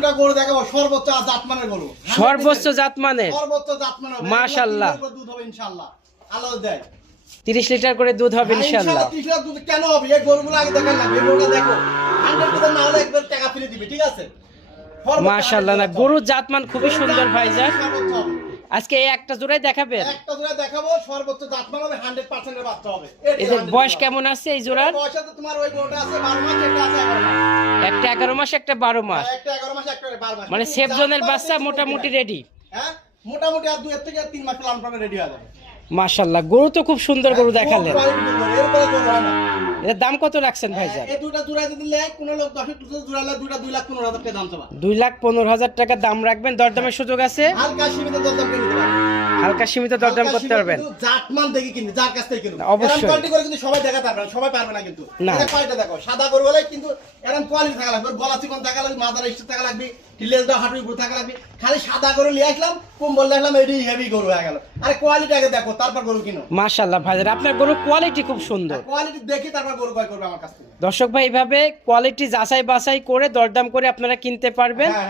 দুটা গরু দেখাবো সর্বোচ্চ জাতমানের গরু। সর্বোচ্চ জাতমানের সর্বোচ্চ জাতমানের হবে। মাশাআল্লাহ। দুধ হবে ইনশাআল্লাহ। আল্লাহ দেয়। 30 লিটার করে দুধ হবে ইনশাআল্লাহ। 30 লিটার দুধ কেন হবে? এই গরুগুলো আগে দেখেন না। এই গরুটা দেখো। 100% না হলে একবার টাকা ফিরে দিবে, ঠিক আছে? মাশাআল্লাহ, না গরুর জাতমান খুবই সুন্দর ভাইজান। সর্বোচ্চ হবে। আজকে এই একটা জোড়াই দেখাবেন? একটা জোড়া দেখাবো, সর্বোচ্চ জাতমান হবে, 100% এর বাচ্চা হবে। এদের বয়স কেমন আছে এই জোড়ার? বয়স আছে তোমার ওই গরুটা আছে 12 মাস, একটা আছে 11 মাস। একটা 11 মাস, একটা 12 মাস। একটা 11 মাস, একটা 12 মাস। মানে সেফ জোনের বাচ্চা মোটামুটি রেডি। হ্যাঁ, মোটামুটি আর 2 থেকে 3 মাস লালন পালন রেডি হয়ে যাবে। মাশাআল্লাহ, গরু তো খুব সুন্দর গরু দেখালেন। এরপরে গরু হয় না। এর দাম কত রাখছেন ভাইজান? এই দুইটা জোড়া যদি নেয়, কোনো লোক 10 লিটার জোড়া নিলে দুইটা 2,15,000 টাকা দাম চাবা। 2,15,000 টাকা দাম রাখবেন, দরদামের সুযোগ আছে? হালকা সীমিত দরদাম করে দিতে পারবে। হালকা সীমিত দরদাম করতে পারবেন। জাতমান দেখি কিন্তু যার কাছ থেকে কিনবে। অবশ্যই। এরকম কোয়ালিটি করে কিন্তু সবাই দেখাতে পারবে না, সবাই পারবে না কিন্তু। না। এটা কয়টা দেখো, সাদা গরু হলে কিন্তু এরকম কোয়ালিটি থাকা লাগবে, গলা চিকন থাকা লাগবে, মাথার স্টিচ থাকা লাগবে, লেজটা হাঁটুর উপর থাকা লাগবে। খালি সাদা গরু নিয়ে আসলাম, কম্বল দেখলাম, এটি হেভি গরু হয়ে গেল। আরে কোয়ালিটি আগে দেখো, তারপর গরু কিনো। মাশাআল্লাহ ভাইজান, আপনার গরুর কোয়ালিটি খুব সুন্দর। কোয়ালিটি দেখি তারপর গরু ক্রয় করবে আমার কাছ থেকে। দর্শক ভাই, এইভাবে কোয়ালিটি যাচাই বাছাই করে দরদাম করে আপনারা কিনতে পারবেন। হ্যাঁ।